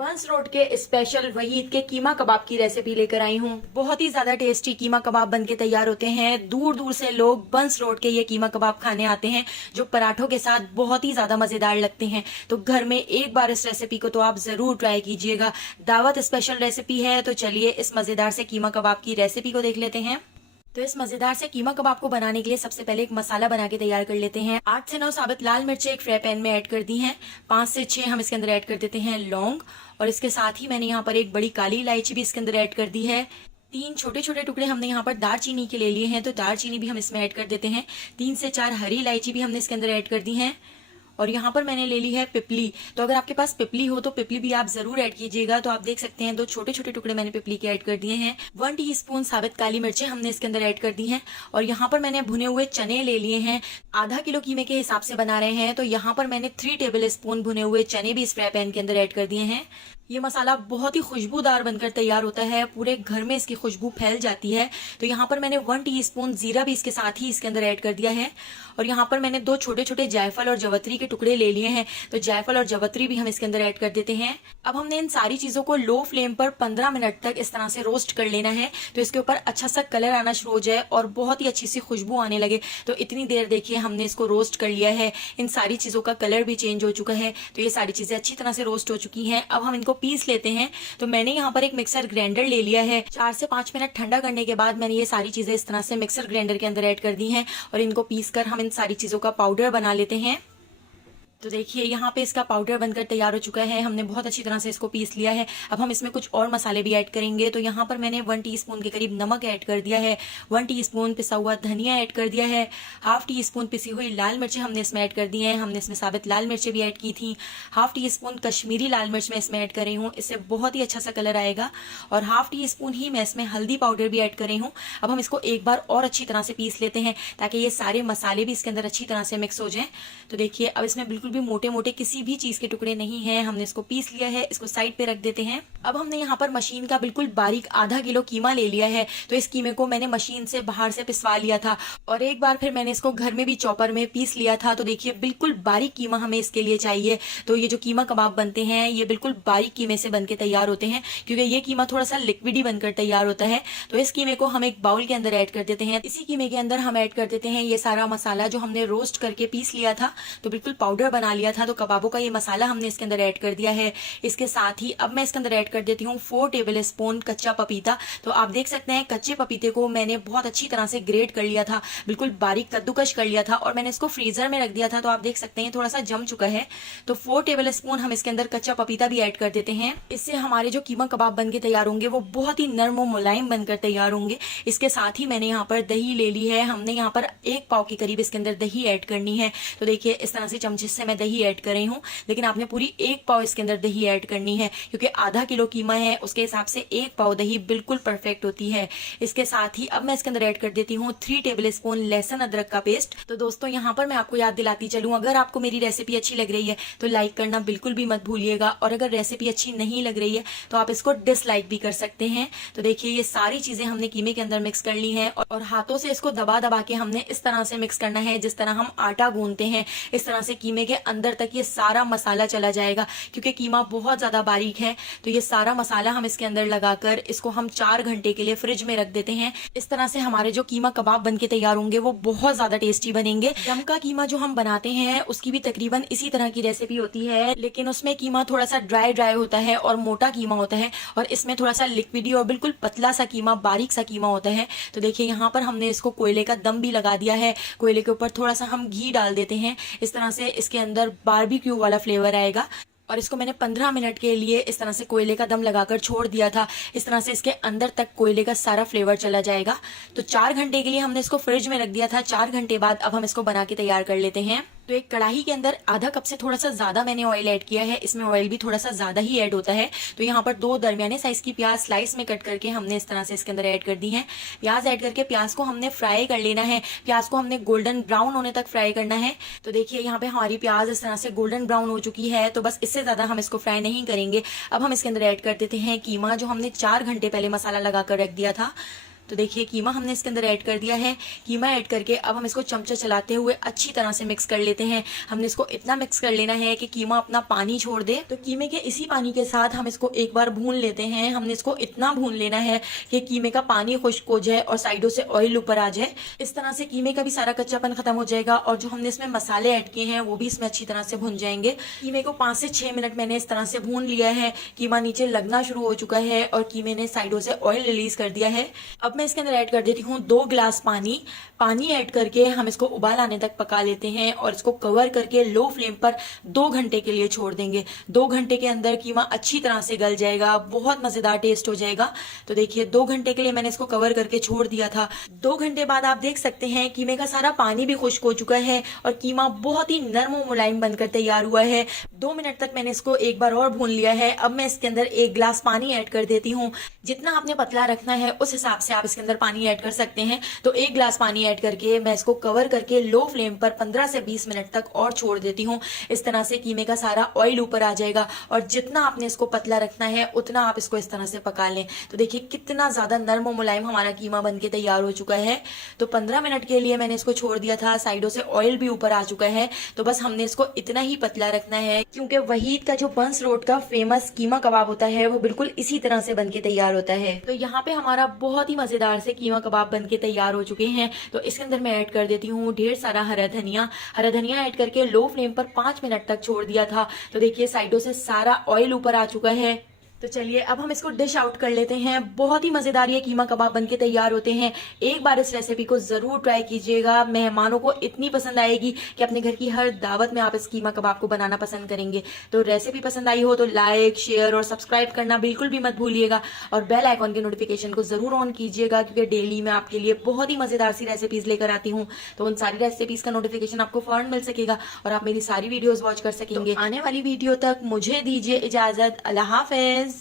बंस road के special Waheed के कीमा कबाब की रेसिपी लेकर आई हूँ। बहुत ही ज्यादा टेस्टी कीमा कबाब बनके तैयार होते हैं। दूर दूर से लोग बंस रोड के ये कीमा कबाब खाने आते हैं, जो पराठों के साथ बहुत ही ज्यादा मजेदार लगते हैं। तो घर में एक बार इस रेसिपी को तो आप जरूर ट्राई कीजिएगा। दावत स्पेशल रेसिपी है, तो चलिए इस मजेदार से कीमा कबाब की रेसिपी को देख लेते हैं। तो इस मजेदार से कीमा कबाब को बनाने के लिए सबसे पहले एक मसाला बना के तैयार कर लेते हैं। 8 से 9 साबुत लाल मिर्चें एक फ्राई पैन में ऐड कर दी हैं। 5 से 6 हम इसके अंदर ऐड कर देते हैं लौंग, और इसके साथ ही मैंने यहाँ पर एक बड़ी काली इलायची भी इसके अंदर ऐड कर दी है। 3 छोटे छोटे टुकड़े हमने यहाँ पर दालचीनी के ले लिए हैं, तो दालचीनी भी हम इसमें ऐड कर देते हैं। 3 से 4 हरी इलायची भी हमने इसके अंदर ऐड कर दी है। और यहाँ पर मैंने ले ली है पिपली। तो अगर आपके पास पिपली हो तो पिपली भी आप जरूर ऐड कीजिएगा। तो आप देख सकते हैं 2 छोटे छोटे टुकड़े मैंने पिपली के ऐड कर दिए हैं। 1 टीस्पून साबित काली मिर्चें हमने इसके अंदर ऐड कर दी हैं। और यहाँ पर मैंने भुने हुए चने ले लिए हैं। आधा किलो कीमे के हिसाब से बना रहे हैं, तो यहाँ पर मैंने 3 टेबल स्पून भुने हुए चने भी इस फ्राई पैन के अंदर ऐड कर दिए हैं। ये मसाला बहुत ही खुशबूदार बनकर तैयार होता है, पूरे घर में इसकी खुशबू फैल जाती है। तो यहाँ पर मैंने 1 टीस्पून जीरा भी इसके साथ ही इसके अंदर ऐड कर दिया है। और यहाँ पर मैंने 2 छोटे छोटे जायफल और जवत्री के टुकड़े ले लिए हैं, तो जायफल और जवत्री भी हम इसके अंदर ऐड कर देते हैं। अब हमने इन सारी चीजों को लो फ्लेम पर 15 मिनट तक इस तरह से रोस्ट कर लेना है, तो इसके ऊपर अच्छा सा कलर आना शुरू हो जाए और बहुत ही अच्छी सी खुशबू आने लगे। तो इतनी देर देखिए हमने इसको रोस्ट कर लिया है। इन सारी चीजों का कलर भी चेंज हो चुका है, तो ये सारी चीजें अच्छी तरह से रोस्ट हो चुकी हैं। अब हम इनको पीस लेते हैं। तो मैंने यहाँ पर एक मिक्सर ग्राइंडर ले लिया है। 4 से 5 मिनट ठंडा करने के बाद मैंने ये सारी चीजें इस तरह से मिक्सर ग्राइंडर के अंदर ऐड कर दी हैं, और इनको पीस कर हम इन सारी चीजों का पाउडर बना लेते हैं। तो देखिए यहाँ पे इसका पाउडर बनकर तैयार हो चुका है। हमने बहुत अच्छी तरह से इसको पीस लिया है। अब हम इसमें कुछ और मसाले भी ऐड करेंगे। तो यहाँ पर मैंने 1 टीस्पून के करीब नमक ऐड कर दिया है। 1 टीस्पून पिसा हुआ धनिया ऐड कर दिया है। हाफ टीस्पून पिसी हुई लाल मिर्चें हमने इसमें ऐड कर दी हैं। हमने इसमें साबित लाल मिर्चें भी ऐड की थी। हाफ टीस्पून कश्मीरी लाल मिर्च मैं इसमें ऐड कर रही हूँ, इससे बहुत ही अच्छा सा कलर आएगा। और हाफ टीस्पून ही मैं इसमें हल्दी पाउडर भी ऐड कर रही हूँ। अब हम इसको एक बार और अच्छी तरह से पीस लेते हैं, ताकि ये सारे मसाले भी इसके अंदर अच्छी तरह से मिक्स हो जाएं। तो देखिए अब इसमें बिल्कुल भी मोटे मोटे किसी भी चीज के टुकड़े नहीं है। हमने इसको पीस लिया है, इसको साइड पे रख देते हैं। अब हमने यहाँ पर मशीन का बिल्कुल बारीक आधा किलो कीमा ले लिया है। तो इस कीमे को मैंने मशीन से बाहर से पिसवा लिया था, और एक बार फिर मैंने इसको घर में भी चॉपर में पीस लिया था। तो देखिए बिल्कुल बारीक कीमा हमें इसके लिए चाहिए। तो ये जो कीमा कबाब बनते हैं ये बिल्कुल बारीक कीमे से बनके तैयार होते हैं, क्योंकि ये कीमा थोड़ा सा लिक्विडी बनकर तैयार होता है। तो इस कीमे को हम एक बाउल के अंदर ऐड कर देते हैं। इसी कीमे के अंदर हम ऐड कर देते हैं ये सारा मसाला जो हमने रोस्ट करके पीस लिया था, तो बिल्कुल पाउडर बना लिया था। तो कबाबों का ये मसाला हमने इसके अंदर ऐड कर दिया है। इसके साथ ही अब मैं इसके अंदर ऐड कर देती हूँ 4 टेबल स्पून कच्चा पपीता। तो आप देख सकते हैं कच्चे पपीते को मैंने बहुत अच्छी तरह से ग्रेट कर लिया था, बिल्कुल बारीक कद्दूकश कर लिया था, और मैंने इसको फ्रीजर में रख दिया था। तो आप देख सकते हैं थोड़ा सा जम चुका है। तो 4 टेबल स्पून हम इसके अंदर कच्चा पपीता भी ऐड कर देते हैं। इससे हमारे जो कीमा कबाब बनके तैयार होंगे वो बहुत ही नरम और मुलायम बनकर तैयार होंगे। इसके साथ ही मैंने यहाँ पर दही ले ली है। हमने यहाँ पर 1 पाव के करीब इसके अंदर दही ऐड करनी है। तो देखिए इस तरह से चमचे से मैं दही ऐड कर रही हूँ, लेकिन आपने पूरी 1 पाव इसके अंदर दही ऐड करनी है, क्योंकि आधा किलो कीमा है उसके हिसाब से 1 पाव दही बिल्कुल परफेक्ट होती है। इसके साथ ही अब मैं इसके अंदर ऐड कर देती हूँ 3 टेबल स्पून लहसुन अदरक का पेस्ट। तो दोस्तों यहाँ पर मैं आपको याद दिलाती चलूं, अगर आपको मेरी रेसिपी अच्छी लग रही है तो लाइक करना बिल्कुल भी मत भूलिएगा, और अगर रेसिपी अच्छी नहीं लग रही है तो आप इसको डिसलाइक भी कर सकते हैं। तो देखिए ये सारी चीजें हमने कीमे के अंदर मिक्स कर ली है, और हाथों से इसको दबा दबा के हमने इस तरह से मिक्स करना है जिस तरह हम आटा गूंथते हैं। इस तरह से कीमे के अंदर तक ये सारा मसाला चला जाएगा, क्योंकि कीमा बहुत ज्यादा बारीक है। तो ये सारा मसाला हम इसके अंदर लगाकर इसको हम 4 घंटे के लिए फ्रिज में रख देते हैं। इस तरह से हमारे जो कीमा कबाब बनके तैयार होंगे वो बहुत ज्यादा टेस्टी बनेंगे। दम का कीमा जो हम बनाते हैं उसकी भी तकरीबन इसी तरह की रेसिपी होती है, लेकिन उसमें कीमा थोड़ा सा ड्राई ड्राई होता है और मोटा कीमा होता है, और इसमें थोड़ा सा लिक्विडी और बिल्कुल पतला सा कीमा, बारीक सा कीमा होता है। तो देखिए यहाँ पर हमने इसको कोयले का दम भी लगा दिया है। कोयले के ऊपर थोड़ा सा हम घी डाल देते हैं, इस तरह से इसके अंदर बारबेक्यू वाला फ्लेवर आएगा। और इसको मैंने 15 मिनट के लिए इस तरह से कोयले का दम लगाकर छोड़ दिया था। इस तरह से इसके अंदर तक कोयले का सारा फ्लेवर चला जाएगा। तो 4 घंटे के लिए हमने इसको फ्रिज में रख दिया था। 4 घंटे बाद अब हम इसको बना के तैयार कर लेते हैं। तो एक कढ़ाई के अंदर आधा कप से थोड़ा सा ज्यादा मैंने ऑयल ऐड किया है। इसमें ऑयल भी थोड़ा सा ज्यादा ही ऐड होता है। तो यहाँ पर 2 दरमियाने साइज की प्याज स्लाइस में कट करके हमने इस तरह से इसके अंदर ऐड कर दी है। प्याज ऐड करके प्याज को हमने फ्राई कर लेना है। प्याज को हमने गोल्डन ब्राउन होने तक फ्राई करना है। तो देखिए यहाँ पे हमारी प्याज इस तरह से गोल्डन ब्राउन हो चुकी है, तो बस इससे ज्यादा हम इसको फ्राई नहीं करेंगे। अब हम इसके अंदर ऐड कर देते हैं कीमा, जो हमने 4 घंटे पहले मसाला लगाकर रख दिया था। तो देखिए कीमा हमने इसके अंदर ऐड कर दिया है। कीमा ऐड करके अब हम इसको चमचा चलाते हुए अच्छी तरह से मिक्स कर लेते हैं। हमने इसको इतना मिक्स कर लेना है कि कीमा अपना पानी छोड़ दे। तो कीमे के इसी पानी के साथ हम इसको एक बार भून लेते हैं। हमने इसको इतना भून लेना है कि कीमे का पानी खुश्क हो जाए और साइडों से ऑयल ऊपर आ जाए। इस तरह से कीमे का भी सारा कच्चापन खत्म हो जाएगा और जो हमने इसमें मसाले ऐड किए हैं वो भी इसमें अच्छी तरह से भुन जाएंगे। कीमे को 5 से 6 मिनट मैंने इस तरह से भून लिया है। कीमा नीचे लगना शुरू हो चुका है और कीमे ने साइडों से ऑयल रिलीज कर दिया है। अब मैं इसके अंदर ऐड कर देती हूँ 2 गिलास पानी। पानी ऐड करके हम इसको उबाल आने तक पका लेते हैं और इसको कवर करके लो फ्लेम पर 2 घंटे के लिए छोड़ देंगे। 2 घंटे के अंदर कीमा अच्छी तरह से गल जाएगा, बहुत मजेदार टेस्ट हो जाएगा। तो देखिए 2 घंटे के लिए मैंने इसको कवर करके छोड़ दिया था। 2 घंटे बाद आप देख सकते हैं कीमे का सारा पानी भी खुश्क हो चुका है और कीमा बहुत ही नरम और मुलायम बनकर तैयार हुआ है। 2 मिनट तक मैंने इसको एक बार और भून लिया है। अब मैं इसके अंदर 1 गिलास पानी ऐड कर देती हूँ। जितना आपने पतला रखना है उस हिसाब से आप इसके अंदर पानी ऐड कर सकते हैं। तो 1 गिलास पानी ऐड करके मैं इसको कवर करके लो फ्लेम पर 15 से 20 मिनट तक और छोड़ देती हूँ। इस तरह से कीमे का सारा ऑयल ऊपर आ जाएगा और जितना आपने इसको पतला रखना है उतना आप इसको इस तरह से पका लें। तो देखिए कितना ज्यादा नरम और मुलायम हमारा कीमा बनके तैयार हो चुका है। तो 15 मिनट के लिए मैंने इसको छोड़ दिया था। साइडों से ऑयल भी ऊपर आ चुका है। तो बस हमने इसको इतना ही पतला रखना है क्योंकि वहीद का जो बंस रोड का फेमस कीमा कबाब होता है वो बिल्कुल इसी तरह से बनके तैयार होता है। तो यहाँ पे हमारा बहुत ही मजेदार से कीमा कबाब बनके तैयार हो चुके हैं। तो इसके अंदर मैं ऐड कर देती हूँ ढेर सारा हरा धनिया। हरा धनिया ऐड करके लो फ्लेम पर 5 मिनट तक छोड़ दिया था। तो देखिए साइडों से सारा ऑयल ऊपर आ चुका है। तो चलिए अब हम इसको डिश आउट कर लेते हैं। बहुत ही मजेदार ये कीमा कबाब बनके तैयार होते हैं। एक बार इस रेसिपी को जरूर ट्राई कीजिएगा। मेहमानों को इतनी पसंद आएगी कि अपने घर की हर दावत में आप इस कीमा कबाब को बनाना पसंद करेंगे। तो रेसिपी पसंद आई हो तो लाइक, शेयर और सब्सक्राइब करना बिल्कुल भी मत भूलिएगा और बेल आइकॉन के नोटिफिकेशन को जरूर ऑन कीजिएगा क्योंकि डेली मैं आपके लिए बहुत ही मजेदार सी रेसिपीज लेकर आती हूँ। तो उन सारी रेसिपीज का नोटिफिकेशन आपको फौरन मिल सकेगा और आप मेरी सारी वीडियोज वॉच कर सकेंगे। आने वाली वीडियो तक मुझे दीजिए इजाजत। अल्लाह हाफिज।